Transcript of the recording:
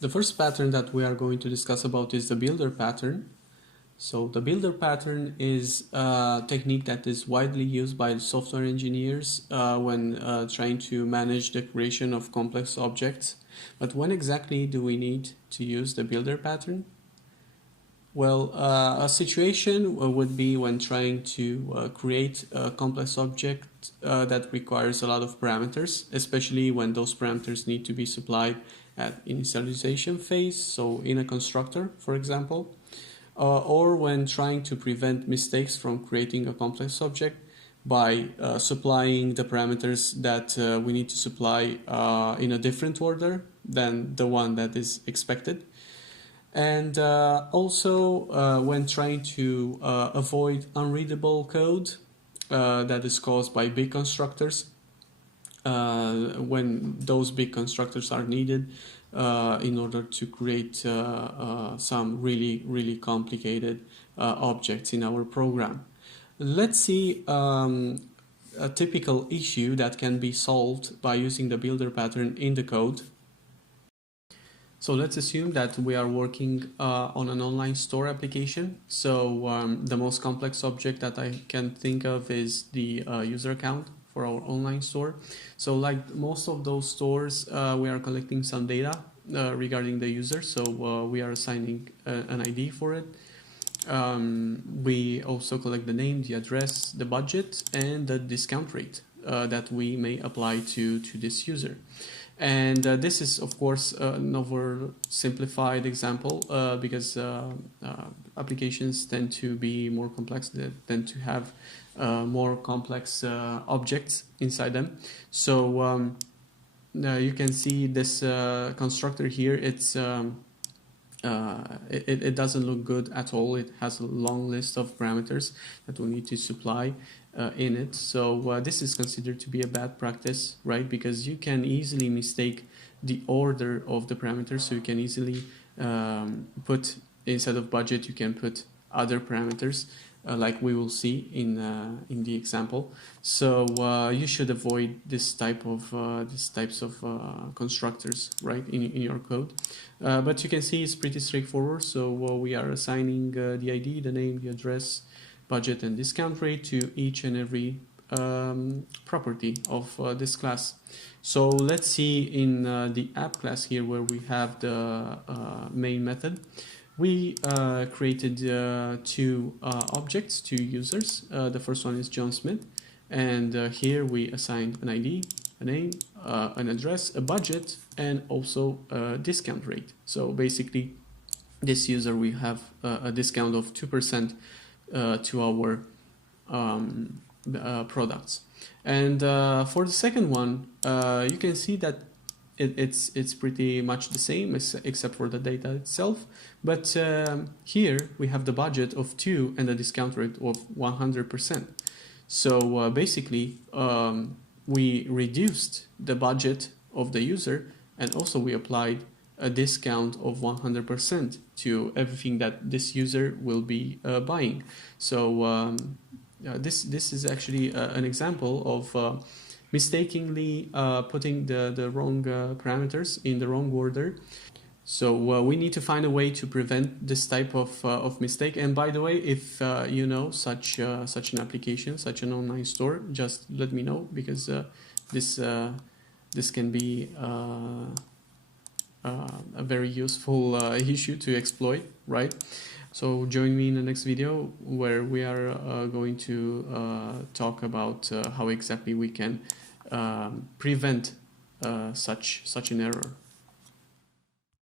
The first pattern that we are going to discuss about is the builder pattern. So the builder pattern is a technique that is widely used by software engineers when trying to manage the creation of complex objects. But when exactly do we need to use the builder pattern? Well, a situation would be when trying to create a complex object that requires a lot of parameters, especially when those parameters need to be supplied at initialization phase, so in a constructor, for example, or when trying to prevent mistakes from creating a complex object by supplying the parameters that we need to supply in a different order than the one that is expected. And also when trying to avoid unreadable code that is caused by big constructors when those big constructors are needed in order to create some really complicated objects in our program. Let's see a typical issue that can be solved by using the builder pattern in the code. So let's assume that we are working on an online store application. So the most complex object that I can think of is the user account for our online store. So like most of those stores, we are collecting some data regarding the user. So we are assigning an ID for it. We also collect the name, the address, the budget, and the discount rate that we may apply to this user. And this is, of course, an oversimplified example because applications tend to be more complex, they tend to have more complex objects inside them. So you can see this constructor here, it doesn't look good at all. It has a long list of parameters that we need to supply in it. So this is considered to be a bad practice, right? Because you can easily mistake the order of the parameters. So you can easily put, instead of budget, you can put other parameters like we will see in the example. So you should avoid this type of these types of constructors, right, in your code. But you can see it's pretty straightforward. So we are assigning the ID, the name, the address, budget, and discount rate to each and every property of this class. So let's see in the app class here where we have the main method. We created two objects, two users. The first one is John Smith, and here we assigned an ID, a name, an address, a budget, and also a discount rate. So basically, this user we have a discount of 2% to our products. And for the second one, you can see that it's pretty much the same except for the data itself. But here we have the budget of 2 and the discount rate of 100%. So basically, we reduced the budget of the user, and also we applied a discount of 100% to everything that this user will be buying. So this is actually an example of mistakenly putting the wrong parameters in the wrong order. So we need to find a way to prevent this type of mistake. And by the way, if you know such an application, such an online store, just let me know, because this can be a very useful issue to exploit, right? So join me in the next video where we are going to talk about how exactly we can prevent such an error.